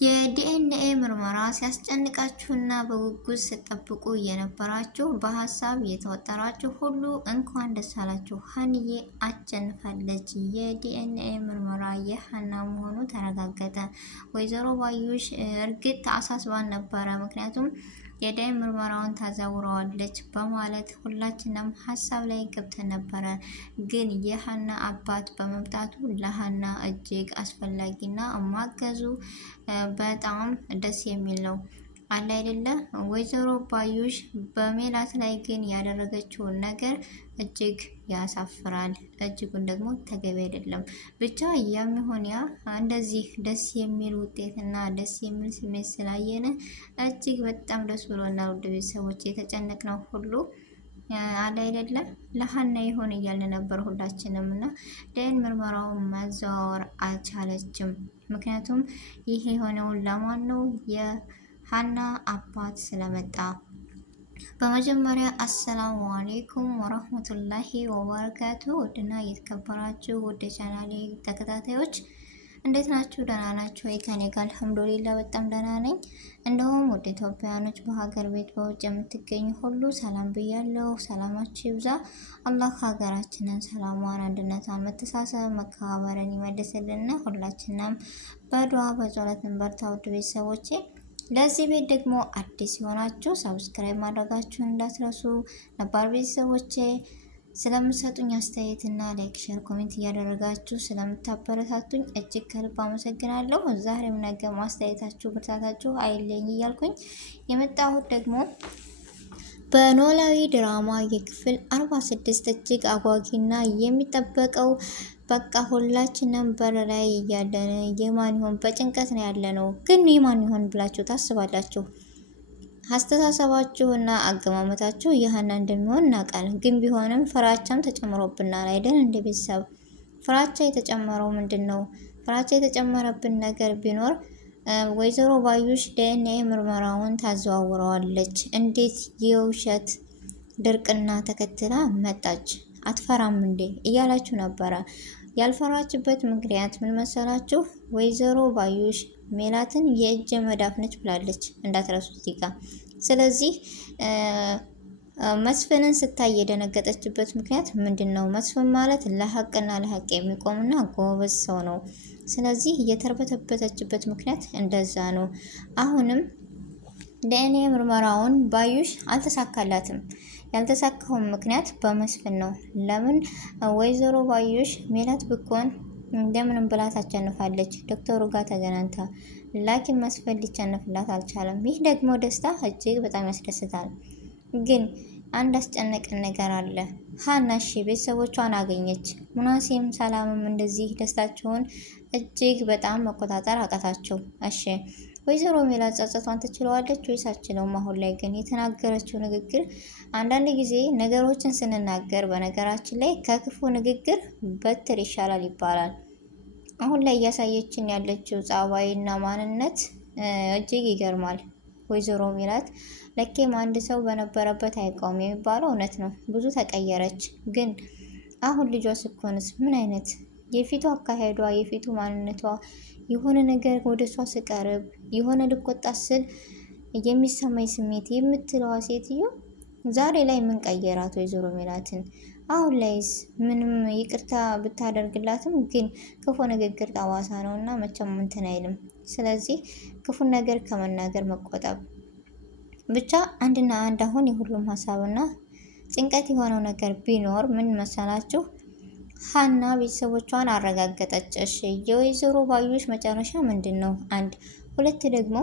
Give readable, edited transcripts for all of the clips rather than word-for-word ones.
የዲኤንኤ ምርመራ ሲያስጨንቃችሁና በጉጉት ስትጠብቁ የነበራችሁ በሀሳብ የተወጠራችሁ ሁሉ እንኳን ደስ አላችሁ። ሀንዬ አሸንፋለች። የዲኤንኤ ምርመራ የሀና መሆኑ ተረጋገጠ። ወይዘሮ ባዩሽ እርግጥ አሳስባን ነበረ። ምክንያቱም የዲኤንኤ ምርመራውን ታዛውረዋለች በማለት ሁላችንም ሀሳብ ላይ ገብተን ነበረ። ግን የሀና አባት በመምጣቱ ለሀና እጅግ አስፈላጊና ማገዙ በጣም ደስ የሚል ነው። አለ አይደለ? ወይዘሮ ባዩሽ በሜላት ላይ ግን ያደረገችውን ነገር እጅግ ያሳፍራል። እጅጉን ደግሞ ተገቢ አይደለም። ብቻ ያም ይሁን ያ እንደዚህ ደስ የሚል ውጤትና ደስ የሚል ስሜት ስላየን እጅግ በጣም ደስ ብሎናል። ውድ ቤተሰቦች የተጨነቅነው ሁሉ አለ አይደለ? ለሀና ይሆን እያልን ነበር ሁላችንም እና ዲኤንኤ ምርመራውን ማዘዋወር አልቻለችም። ምክንያቱም ይሄ የሆነውን ለማን ነው? የሀና አባት ስለመጣ። በመጀመሪያ አሰላሙ አሌይኩም ወረህመቱላሂ ወበረካቱ። ውድና እየተከበራችሁ ውድ ቻናሌ ተከታታዮች እንዴት ናችሁ? ደህና ናችሁ ወይ? ከኔ ጋር አልሐምዱሊላህ በጣም ደህና ነኝ። እንደውም ወደ ኢትዮጵያውያኖች በሀገር ቤት በውጭ የምትገኙ ሁሉ ሰላም ብያለሁ። ሰላማችሁ ይብዛ። አላህ ሀገራችንን ሰላሟን፣ አንድነቷን፣ መተሳሰብ፣ መከባበርን ይመልስልን። ሁላችንም በዱዓ በጸሎት እንበርታ። ውድ ቤተሰቦቼ ለዚህ ቤት ደግሞ አዲስ የሆናችሁ ሰብስክራይብ ማድረጋችሁን እንዳትረሱ። ነባር ቤተሰቦቼ ስለምትሰጡኝ አስተያየትና ላይክ፣ ሼር፣ ኮሜንት እያደረጋችሁ ስለምታበረታቱኝ እጅግ ከልብ አመሰግናለሁ። ዛሬም ነገ ማስተያየታችሁ ብርታታችሁ አይለኝ እያልኩኝ የመጣሁት ደግሞ በኖላዊ ድራማ የክፍል 46 እጅግ አጓጊና የሚጠበቀው በቃ ሁላችንም በር ላይ እያለን የማን ይሆን በጭንቀት ነው ያለነው። ግን የማን ይሆን ብላችሁ ታስባላችሁ? አስተሳሰባችሁና አገማመታችሁ የሀና እንደሚሆን እናውቃለን። ግን ቢሆንም ፍራቻም ተጨምሮብናል አይደል? እንደ ቤተሰብ ፍራቻ የተጨመረው ምንድን ነው? ፍራቻ የተጨመረብን ነገር ቢኖር ወይዘሮ ባዩሽ ዲኤንኤ ምርመራውን ታዘዋውረዋለች። እንዴት የውሸት ድርቅና ተከትላ መጣች? አትፈራም እንዴ እያላችሁ ነበረ። ያልፈራችበት ምክንያት ምን መሰላችሁ? ወይዘሮ ባዩሽ ሜላትን የእጅ መዳፍ ነች ብላለች፣ እንዳትረሱ እዚህ ጋር። ስለዚህ መስፍንን ስታይ የደነገጠችበት ምክንያት ምንድን ነው? መስፍን ማለት ለሀቅና ለሀቅ የሚቆምና ጎበዝ ሰው ነው። ስለዚህ የተርበተበተችበት ምክንያት እንደዛ ነው። አሁንም ዲኤንኤ ምርመራውን ባዩሽ አልተሳካላትም። ያልተሳካውን ምክንያት በመስፍን ነው። ለምን? ወይዘሮ ባዩሽ ሜላት ብኮን እንደምንም ብላ ታቸንፋለች ዶክተሩ ጋር ተገናኝታ፣ ላኪን መስፍን ሊቸነፍላት አልቻለም። ይህ ደግሞ ደስታ እጅግ በጣም ያስደስታል። ግን አንድ አስጨነቀን ነገር አለ። ሀና እሺ ቤተሰቦቿን አገኘች። ሙናሴም ሰላምም እንደዚህ ደስታቸውን እጅግ በጣም መቆጣጠር አቃታቸው። እሺ ወይዘሮ ሜላት ጸጸቷን ትችለዋለች ወይስ አትችለውም? አሁን ላይ ግን የተናገረችው ንግግር አንዳንድ ጊዜ ነገሮችን ስንናገር በነገራችን ላይ ከክፉ ንግግር በትር ይሻላል ይባላል። አሁን ላይ እያሳየችን ያለችው ጸባይና ማንነት እጅግ ይገርማል። ወይዘሮ ሜላት ለኬም አንድ ሰው በነበረበት አይቆም የሚባለው እውነት ነው። ብዙ ተቀየረች። ግን አሁን ልጇ ስኮንስ ምን አይነት የፊቱ አካሄዷ፣ የፊቱ ማንነቷ፣ የሆነ ነገር ወደ እሷ ስቀርብ የሆነ ልቆጣ ስል የሚሰማኝ ስሜት የምትለዋ ሴትዮ ዛሬ ላይ ምን ቀየራት ወይዘሮ ሜላትን? አሁን ላይስ ምንም ይቅርታ ብታደርግላትም ግን ክፉ ንግግር ጠባሳ ነው እና መቼም እንትን አይልም። ስለዚህ ክፉን ነገር ከመናገር መቆጠብ ብቻ። አንድና አንድ አሁን የሁሉም ሀሳብና ጭንቀት የሆነው ነገር ቢኖር ምን መሰላችሁ? ሀና ቤተሰቦቿን አረጋገጠች። እሺ የወይዘሮ ባዩሽ መጨረሻ ምንድን ነው? አንድ ሁለት ደግሞ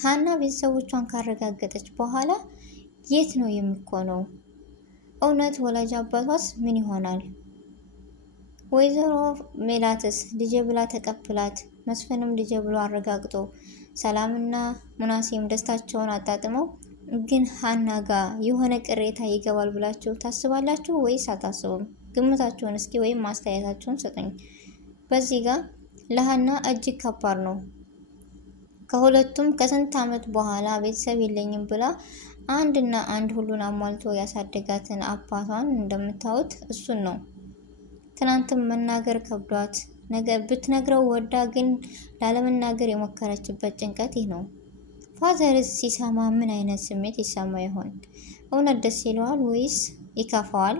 ሀና ቤተሰቦቿን ካረጋገጠች በኋላ የት ነው የሚኮነው? እውነት ወላጅ አባቷስ ምን ይሆናል? ወይዘሮ ሜላትስ ልጄ ብላ ተቀብላት፣ መስፍንም ልጄ ብሎ አረጋግጦ ሰላምና ሙናሴም ደስታቸውን አጣጥመው ግን ሀና ጋር የሆነ ቅሬታ ይገባል ብላችሁ ታስባላችሁ ወይስ አታስቡም? ግምታችሁን እስኪ ወይም ማስተያየታችሁን ስጡኝ። በዚህ ጋር ለሀና እጅግ ከባድ ነው። ከሁለቱም ከስንት ዓመት በኋላ ቤተሰብ የለኝም ብላ አንድና አንድ ሁሉን አሟልቶ ያሳደጋትን አባቷን እንደምታዩት እሱን ነው። ትናንትም መናገር ከብዷት ነገር ብትነግረው ወዳ ግን ላለመናገር የሞከረችበት ጭንቀት ይህ ነው። ፋዘርስ ሲሰማ ምን አይነት ስሜት ይሰማ ይሆን? እውነት ደስ ይለዋል ወይስ ይከፋዋል?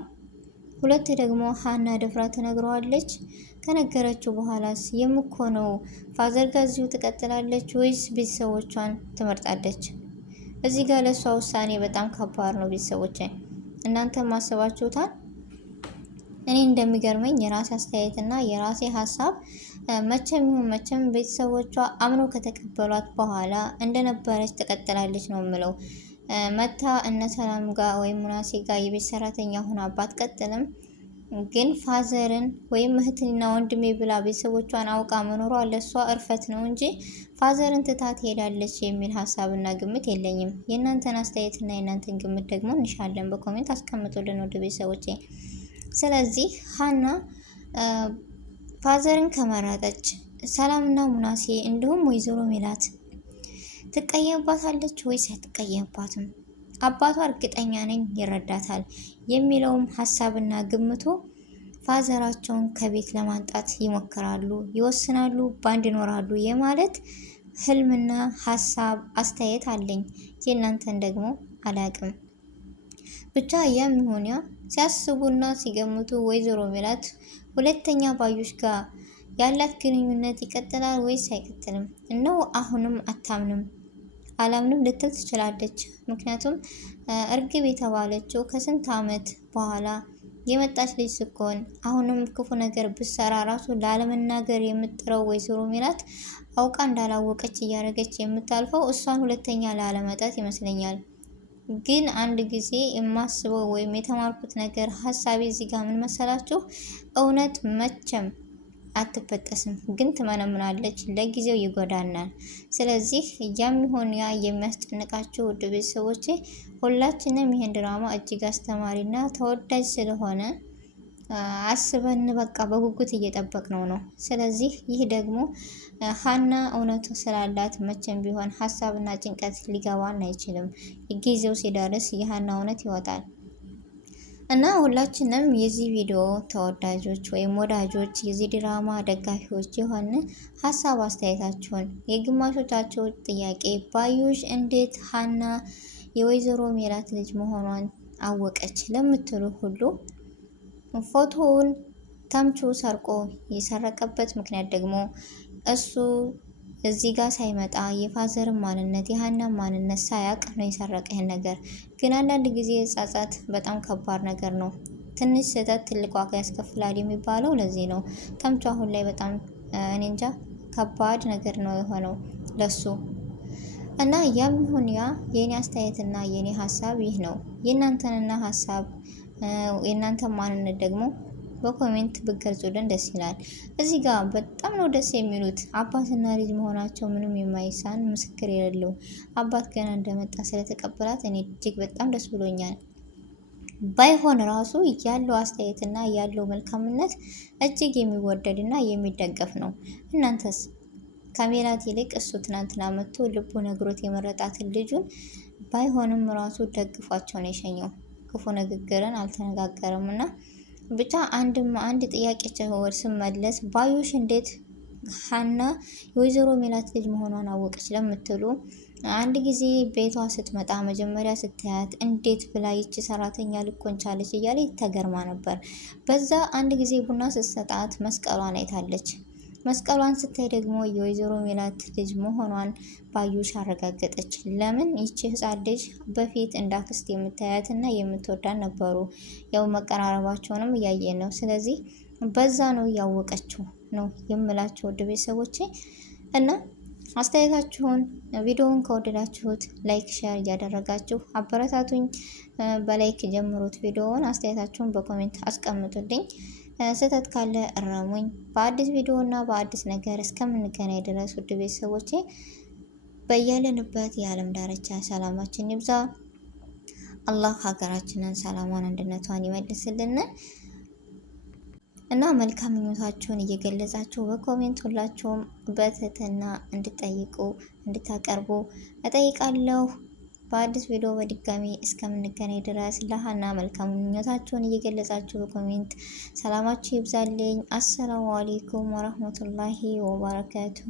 ሁለት ደግሞ ሀና ደፍራ ትነግረዋለች? ከነገረችው በኋላስ የምኮነው ፋዘር ጋር እዚሁ ትቀጥላለች ወይስ ቤተሰቦቿን ትመርጣለች? እዚህ ጋር ለእሷ ውሳኔ በጣም ከባድ ነው። ቤተሰቦች እናንተ ማሰባችሁታል? እኔ እንደሚገርመኝ የራሴ አስተያየትና የራሴ ሀሳብ መቼም ይሁን መቼም ቤተሰቦቿ አምነው ከተቀበሏት በኋላ እንደነበረች ትቀጥላለች ነው የምለው። መታ እነ ሰላም ጋር ወይም ሙናሴ ጋር የቤት ሰራተኛ ሆና ባትቀጥልም ግን ፋዘርን ወይም እህትና ወንድሜ ብላ ቤተሰቦቿን አውቃ መኖሯ ለሷ እርፈት ነው እንጂ ፋዘርን ትታት ሄዳለች የሚል ሀሳብና ግምት የለኝም። የእናንተን አስተያየትና የእናንተን ግምት ደግሞ እንሻለን በኮሜንት አስቀምጡልን ወደ ቤተሰቦቼ። ስለዚህ ሀና ፋዘርን ከመረጠች ሰላምና ሙናሴ እንዲሁም ወይዘሮ ሜላት ትቀየምባታለች ወይስ አትቀየምባትም? አባቷ እርግጠኛ ነኝ ይረዳታል የሚለውም ሀሳብና ግምቱ ፋዘራቸውን ከቤት ለማንጣት ይሞክራሉ፣ ይወስናሉ፣ ባንድ ይኖራሉ የማለት ህልምና ሀሳብ አስተያየት አለኝ። የእናንተን ደግሞ አላቅም። ብቻ ያም ይሁን ያ ሲያስቡና ሲገምቱ ወይዘሮ ሜላት ሁለተኛ ባዩሽ ጋር ያላት ግንኙነት ይቀጥላል ወይስ አይቀጥልም? እነው አሁንም አታምንም አላምንም ልትል ትችላለች። ምክንያቱም እርግብ የተባለችው ከስንት ዓመት በኋላ የመጣች ልጅ ስትሆን አሁንም ክፉ ነገር ብትሰራ ራሱ ላለመናገር የምጥረው ወይዘሮ ሜላት አውቃ እንዳላወቀች እያደረገች የምታልፈው እሷን ሁለተኛ ላለመጣት ይመስለኛል። ግን አንድ ጊዜ የማስበው ወይም የተማርኩት ነገር ሀሳቤ እዚህ ጋር ምን መሰላችሁ? እውነት መቼም አትበጠስም፣ ግን ትመነምናለች። ለጊዜው ይጎዳናል። ስለዚህ ያም ይሆን ያ የሚያስጨንቃቸው ውድ ቤተሰቦቼ ሁላችንም ይሄን ድራማ እጅግ አስተማሪና ተወዳጅ ስለሆነ አስበን በቃ በጉጉት እየጠበቅነው ነው። ስለዚህ ይህ ደግሞ ሀና እውነቱ ስላላት መቼም ቢሆን ሀሳብና ጭንቀት ሊገባን አይችልም። ጊዜው ሲደርስ የሀና እውነት ይወጣል። እና ሁላችንም የዚህ ቪዲዮ ተወዳጆች ወይም ወዳጆች የዚህ ድራማ ደጋፊዎች የሆነ ሀሳብ አስተያየታችሁን፣ የግማሾቻችሁ ጥያቄ ባዩሽ እንዴት ሀና የወይዘሮ ሜላት ልጅ መሆኗን አወቀች ለምትሉ ሁሉ ፎቶውን ተምቹ ሰርቆ የሰረቀበት ምክንያት ደግሞ እሱ እዚህ ጋር ሳይመጣ የፋዘርን ማንነት የሀናን ማንነት ሳያቅ ነው የሰረቀ ይህን ነገር። ግን አንዳንድ ጊዜ ጸጸት በጣም ከባድ ነገር ነው። ትንሽ ስህተት ትልቅ ዋጋ ያስከፍላል የሚባለው ለዚህ ነው። ተምቹ አሁን ላይ በጣም እኔ እንጃ ከባድ ነገር ነው የሆነው ለሱ እና ያም ይሁን ያ የኔ አስተያየትና የኔ ሀሳብ ይህ ነው። የእናንተንና ሀሳብ የእናንተን ማንነት ደግሞ በኮሜንት ብትገልጹልን ደስ ይላል። እዚህ ጋር በጣም ነው ደስ የሚሉት አባትና ልጅ መሆናቸው ምንም የማይሳን ምስክር የሌለው አባት ገና እንደመጣ ስለተቀበላት እኔ እጅግ በጣም ደስ ብሎኛል። ባይሆን ራሱ ያለው አስተያየትና ያለው መልካምነት እጅግ የሚወደድና የሚደገፍ ነው። እናንተስ? ከሜላት ይልቅ እሱ ትናንትና መጥቶ ልቡ ነግሮት የመረጣትን ልጁን ባይሆንም ራሱ ደግፏቸው ነው የሸኘው። ክፉ ንግግርን አልተነጋገረም እና ብቻ አንድ ጥያቄ ቸወር ስመለስ ባዩሽ እንዴት ሀና የወይዘሮ ሜላት ልጅ መሆኗን አወቀች ለምትሉ አንድ ጊዜ ቤቷ ስትመጣ መጀመሪያ ስታያት እንዴት ብላ ይቺ ሰራተኛ ልኮን ቻለች እያለ ተገርማ ነበር። በዛ አንድ ጊዜ ቡና ስትሰጣት መስቀሏን አይታለች። መስቀሏን ስታይ ደግሞ የወይዘሮ ሜላት ልጅ መሆኗን ባዩሽ አረጋገጠች። ለምን? ይቺ ህፃን ልጅ በፊት እንዳክስት የምታያት እና የምትወዳት ነበሩ። ያው መቀራረባቸውንም እያየን ነው። ስለዚህ በዛ ነው እያወቀችው ነው የምላችሁ ውድ ቤተሰቦቼ። እና አስተያየታችሁን ቪዲዮውን ከወደዳችሁት ላይክ፣ ሼር እያደረጋችሁ አበረታቱኝ። በላይክ ጀምሩት ቪዲዮውን። አስተያየታችሁን በኮሜንት አስቀምጡልኝ። ስህተት ካለ እረሙኝ። በአዲስ ቪዲዮ እና በአዲስ ነገር እስከምንገናኝ ድረስ ውድ ቤተሰቦቼ በያለንበት የዓለም ዳርቻ ሰላማችን ይብዛ። አላህ ሀገራችንን ሰላሟን፣ አንድነቷን ይመልስልን እና መልካም ምኞታችሁን እየገለጻችሁ በኮሜንት ሁላችሁም በትህትና እንድጠይቁ እንድታቀርቡ እጠይቃለሁ። በአዲስ ቪዲዮ በድጋሚ እስከምንገናኝ ድረስ ለሀና መልካም ምኞታችሁን እየገለጻችሁ በኮሜንት ሰላማችሁ ይብዛልኝ። አሰላሙ አለይኩም ወራህመቱላሂ ወበረካቱሁ።